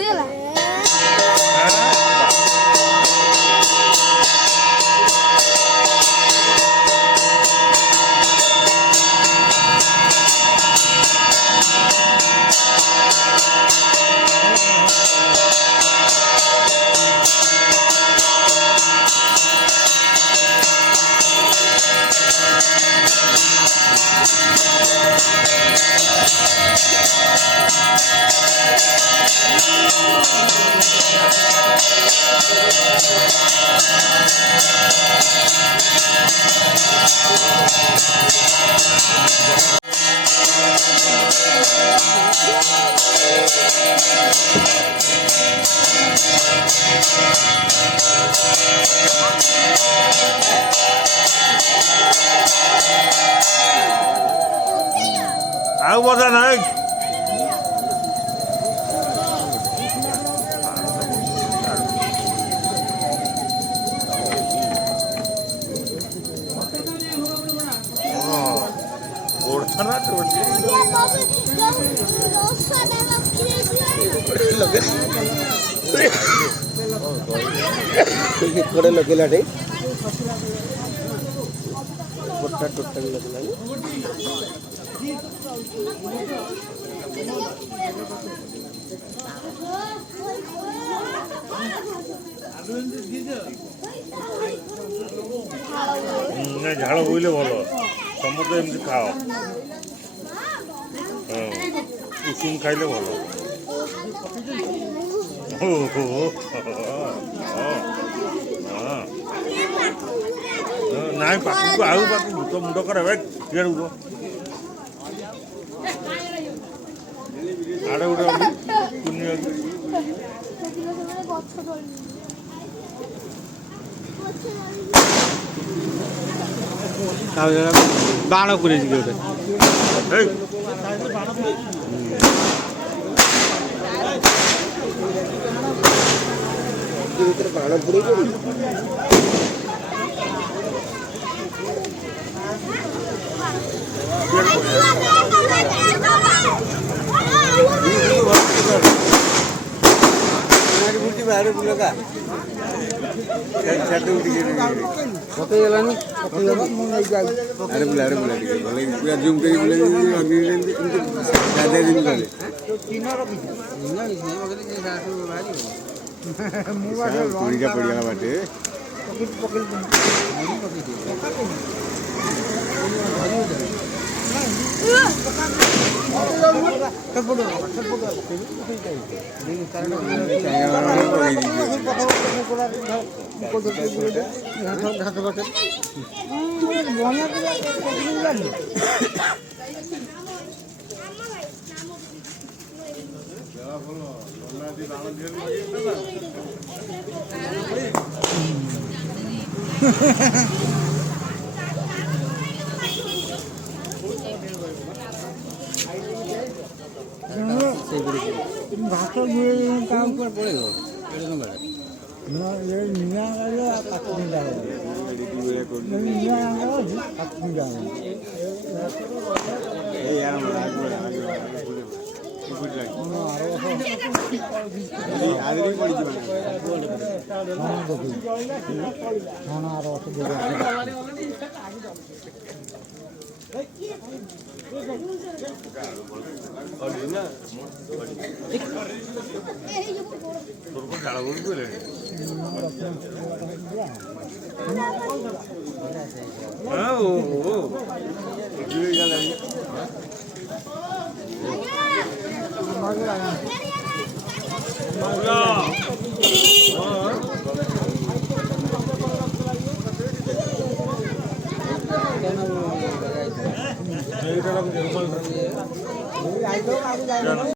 ଉଡ଼ିଗଲା। ଆଉ ବୋଧେ ନାହିଁ इकडे लगेला रे गोटा टोटल लगेला ଝାଳ ବୋଇଲେ ଭଲ ସମସ୍ତେ ଏମିତି ଖାଅ ଉଷୁମ ଖାଇଲେ ଭଲ ନାଇଁ ପାଖକୁ ଆଉ ପାଖକୁ ତ ମୁଣ୍ଡ କର ଇଆଡ଼ୁ ଆଡ଼େ ଗୋଟେ ବାଣ ପୁରେଇଛି ଗୋଟେ ଭିତରେ ବାଣ ପୁରେଇ ବାହାରେ ବୁଲକା ପକେଇଗଲାନି ଆରେ ବୁଲା ଟିକେ ଭଲ ପୁରା ଜୁମ୍ କରି ବୁଲେଇ ପଡ଼ିଗା ପଡ଼ିଗଲା ବାଟେ ଭାତ କାମ କୁଆଡ଼େ ପଳେଇବ ଝାଳ ବୋଇଲେ